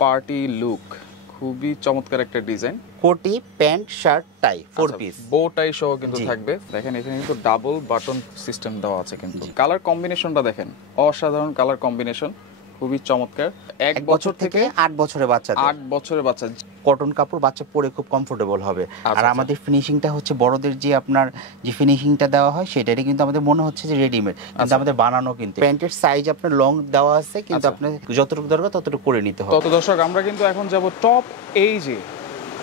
Party look, খুবই চমৎকার একটা ডিজাইন। কোটি প্যান্ট শার্ট টাই 4 পিস, বো টাই সহ কিন্তু থাকবে। দেখেন এখানে কিন্তু ডাবল বাটন সিস্টেম দেওয়া আছে কিন্তু। কালার কম্বিনেশনটা দেখেন, অসাধারণ কালার কম্বিনেশন, খুবই চমৎকার। 1 বছর থেকে 8 বছরের বাচ্চাদের, 8 বছরের বাচ্চা, কটন কাপড়, বাচ্চা পরে খুব কমফোর্টেবল হবে। আর আমাদের ফিনিশিংটা হচ্ছে বড়দের যে আপনার যে ফিনিশিংটা দেওয়া হয় সেটারই কিন্তু আমাদের মনে হচ্ছে যে রেডিমেড, কিন্তু আমাদের বানানো কিন্তু। প্যান্টের সাইজ আপনার লং দেওয়া আছে, কিন্তু আপনার যতটুকু দরকার ততটুকু করে নিতে হবে। তত দর্শক আমরা কিন্তু এখন যাব টপ এইজে,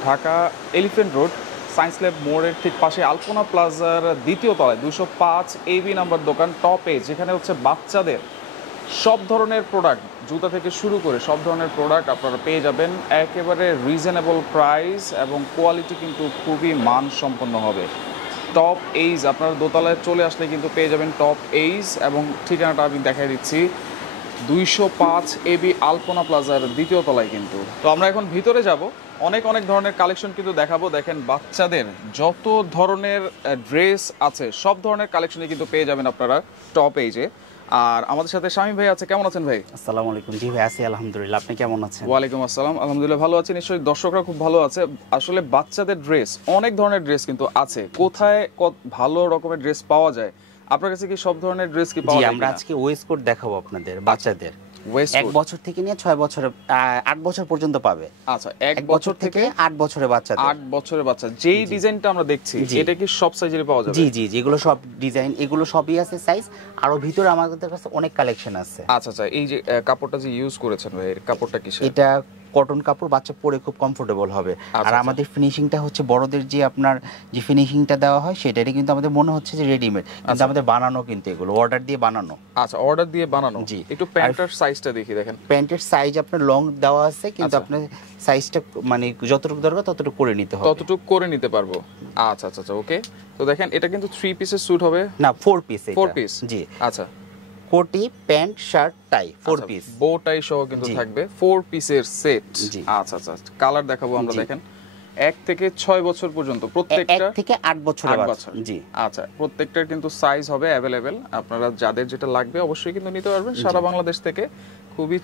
Dhaka elephant road science lab মোড়ের ঠিক পাশে আলপনা প্লাজার দ্বিতীয় তলায় 205 AB নাম্বার দোকান টপ এজ, যেখানে হচ্ছে বাচ্চাদের সব ধরনের প্রোডাক্ট, জুতা থেকে শুরু করে সব ধরনের প্রোডাক্ট আপনারা পেয়ে যাবেন একেবারে রিজনেবল প্রাইস, এবং কোয়ালিটি কিন্তু খুবই মানসম্পন্ন হবে। টপ এইজ, আপনারা দোতলায় চলে আসলে কিন্তু পেয়ে যাবেন টপ এইজ, এবং ঠিকানাটা আমি দেখাই দিচ্ছি 205 AB আলপনা প্লাজার দ্বিতীয় তলায় কিন্তু। তো আমরা এখন ভিতরে যাব, অনেক ধরনের কালেকশন কিন্তু দেখাবো। দেখেন বাচ্চাদের যত ধরনের ড্রেস আছে সব ধরনের কালেকশনই কিন্তু পেয়ে যাবেন আপনারা টপ এইজে। আর আমাদের সাথে শামীম ভাই আছে, কেমন আছেন ভাই? আসসালামু আলাইকুম। জি ভাই আছি আলহামদুলিল্লাহ, আপনি কেমন আছেন? ওয়ালাইকুম আসসালাম, আলহামদুলিল্লাহ ভালো আছি। নিশ্চয়ই দর্শকরা খুব ভালো আছে। আসলে বাচ্চাদের ড্রেস, অনেক ধরনের ড্রেস কিন্তু আছে, কোথায় ভালো রকমের ড্রেস পাওয়া যায়? আপনার কাছে কি সব ধরনের ড্রেস কি পাওয়া যায়? আমরা আজকে ওয়েস্টকোট দেখাবো আপনাদের বাচ্চাদের। 1 বছর থেকে নিয়ে 6 বছরের 8 বছর পর্যন্ত পাবে। আচ্ছা, 1 বছর থেকে 8 বছরের বাচ্চাদের, 8 বছরের বাচ্চা যেই ডিজাইনটা আমরা দেখছি এটা কি সব সাইজেরই পাওয়া যাবে? জি জি জি, এগুলো সব ডিজাইন, এগুলো সবই আছে সাইজ। আরো ভিতরে আমাদের কাছে অনেক কালেকশন আছে। আচ্ছা, এই যে কাপড়টা যে ইউজ করেছেন ভাই, এর কাপড়টা কিসের? এটা কটন কাপড়, বাচ্চা পরে খুব কমফোর্টেবল হবে। আর আমাদের ফিনিশিংটা হচ্ছে বড়দের যে আপনার যে ফিনিশিংটা দেওয়া হয় সেটারই কিন্তু আমাদের মনে হচ্ছে যে রেডিমেড, কিন্তু আমাদের বানানো কিন্তু, এগুলো অর্ডার দিয়ে বানানো। আচ্ছা, অর্ডার দিয়ে বানানো। জি, একটু প্যান্টের সাইজটা দেখি। দেখেন প্যান্টের সাইজ আপনার লং দেওয়া আছে, কিন্তু আপনার সাইজটা মানে যতটুকু দরকার ততটুকু করে নিতে হবে, ততটুকু করে নিতে পারবো। আচ্ছা, ওকে। তো দেখেন এটা কিন্তু 3 পিসের স্যুট হবে না 4 পিস। 4 পিস, জি। আচ্ছা, কোটি প্যান্ট শার্ট টাই 4 পিস, বো টাই সহ কিন্তু থাকবে 4 পিসের সেট। আচ্ছা, কালার দেখাবো আমরা। দেখেন 1 থেকে 6 বছর পর্যন্ত, প্রত্যেকটা 1 থেকে 8 বছরের বাচ্চা। জি, আচ্ছা, প্রত্যেকটার কিন্তু সাইজ হবে अवेलेबल। আপনারা যাদের যেটা লাগবে অবশ্যই কিন্তু নিতে পারবেন সারা বাংলাদেশ থেকে। খুবই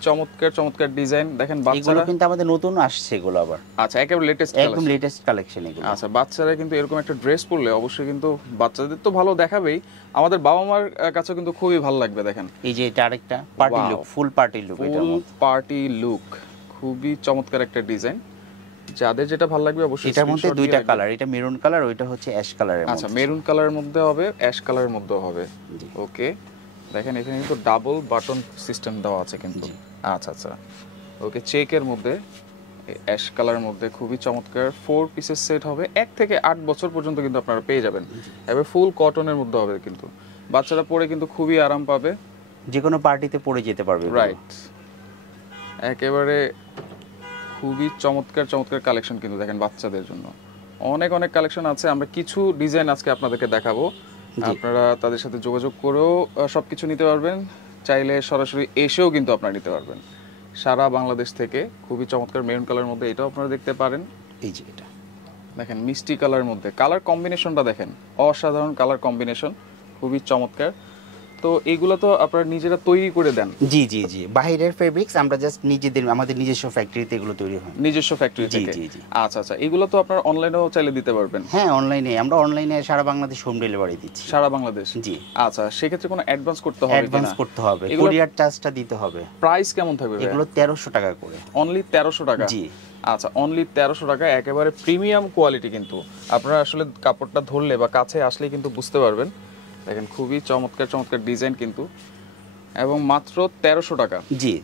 চমৎকার ডিজাইন। দেখেন বাচ্চারা কিন্তু আমাদের নতুন আসছে এগুলো আবার। আচ্ছা, একেবারে লেটেস্ট, একদম লেটেস্ট কালেকশন এগুলো। আচ্ছা, বাচ্চারা কিন্তু এরকম একটা ড্রেস পরলে অবশ্যই কিন্তু বাচ্চাদের তো ভালো দেখাবেই, আমাদের বাবা মার কাছে কিন্তু খুবই ভালো লাগবে। দেখেন এই যে এটা আরেকটা পার্টি লুক, ফুল পার্টি লুক, এটা পার্টি লুক, খুবই চমৎকার একটা ডিজাইন। যাদের যেটা ভালো লাগবে অবশ্যই। এটার মধ্যে দুইটা কালার, এটা মেরুন কালার, ওইটা হচ্ছে অ্যাশ কালারের। আচ্ছা, মেরুন কালারের মধ্যে হবে, অ্যাশ কালারের মধ্যে হবে। ওকে, দেখেন এখানে কিন্তু ডাবল বাটন সিস্টেম দেওয়া আছে কিন্তু। আচ্ছা, ওকে, চেকের মধ্যে অ্যাশ কালারের মধ্যে খুবই চমৎকার 4 পিসের সেট হবে। 1 থেকে 8 বছর পর্যন্ত কিন্তু আপনারা পেয়ে যাবেন। এবার ফুল কটনের মধ্যে হবে কিন্তু, বাচ্চারা পরে কিন্তু খুবই আরাম পাবে, যে কোনো পার্টিতে পরে যেতে পারবে। রাইট, একেবারে খুবই চমৎকার কালেকশন কিন্তু। দেখেন বাচ্চাদের জন্য অনেক কালেকশন আছে। আমরা কিছু ডিজাইন আজকে আপনাদেরকে দেখাবো, আপনারা তাদের সাথে যোগাযোগ করেও সবকিছু নিতে পারবেন। চাইলে সরাসরি এসেও কিন্তু আপনারা নিতে পারবেন সারা বাংলাদেশ থেকে। খুবই চমৎকার মেরুন কালারের মধ্যে এটাও আপনারা দেখতে পারেন। এই যে এটা দেখেন মিষ্টি কালারের মধ্যে, কালার কম্বিনেশনটা দেখেন, অসাধারণ কালার কম্বিনেশন, খুবই চমৎকার। তো এগুলো তো আপনারা নিজেরা তৈরি করে দেন? জি, বাইরের ফেব্রিক্স আমরা জাস্ট নিজেদের, আমাদের নিজস্ব ফ্যাক্টরিতে এগুলো তৈরি হয়। নিজস্ব ফ্যাক্টরি থেকে? জি। আচ্ছা, এগুলো তো আপনারা অনলাইনেও চাইলে দিতে পারবেন? হ্যাঁ, আমরা অনলাইনে সারা বাংলাদেশ হোম ডেলিভারি দিচ্ছি। সারা বাংলাদেশ? জি। আচ্ছা, সেক্ষেত্রে কোনো অ্যাডভান্স করতে হবে? অ্যাডভান্স করতে হবে, কুরিয়ার চার্জটা দিতে হবে। প্রাইস কেমন থাকবে? এগুলো 1300 টাকা করে। অনলি 1300 টাকা? জি। আচ্ছা, অনলি 1300 টাকা, একেবারে প্রিমিয়াম কোয়ালিটি কিন্তু। আপনারা আসলে কাপড়টা ধরলে বা কাছে আসলে কিন্তু বুঝতে পারবেন। দেখেন খুবই চমৎকার ডিজাইন কিন্তু, এবং মাত্র 1300 টাকা? জি।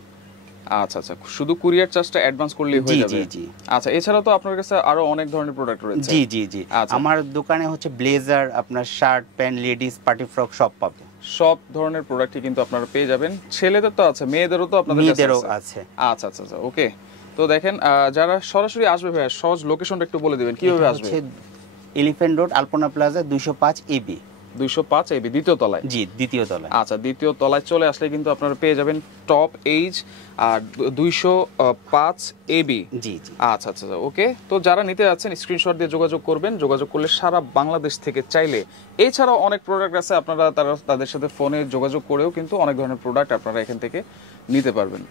আচ্ছা, শুধু কুরিয়ার চার্জটা অ্যাডভান্স করলেই হয়ে যাবে? জি। আচ্ছা, এছাড়া তো আপনার কাছে আরো অনেক ধরনের প্রোডাক্ট রয়েছে? জি। আমার দোকানে হচ্ছে ব্লেজার, আপনার shirt pant, ladies party frock সব পাবে। সব ধরনের প্রোডাক্টই কিন্তু আপনারা পেয়ে যাবেন। ছেলেদের তো আছে, মেয়েদেরও তো আপনাদের কাছে আছে? আচ্ছা, ওকে। তো দেখেন যারা সরাসরি আসবে ভাই, সহজ লোকেশনটা একটু বলে দিবেন কিভাবে আসবে? এলিফ্যান্ট রোড আলপনা প্লাজা 205 AB। 205 AB দ্বিতীয় তলায়? জি, দ্বিতীয় তলায়। আচ্ছা, দ্বিতীয় তলায় চলে আসলে কিন্তু আপনারা পেয়ে যাবেন টপ এইজ আর 205 AB। জি। আচ্ছা, ওকে। তো যারা নিতে যাচ্ছেন স্ক্রিনশট দিয়ে যোগাযোগ করবেন। যোগাযোগ করলে সারা বাংলাদেশ থেকে চাইলে, এছাড়াও অনেক প্রোডাক্ট আছে, আপনারা তাদের সাথে ফোনে যোগাযোগ করেও কিন্তু অনেক ধরনের প্রোডাক্ট আপনারা এখান থেকে নিতে পারবেন।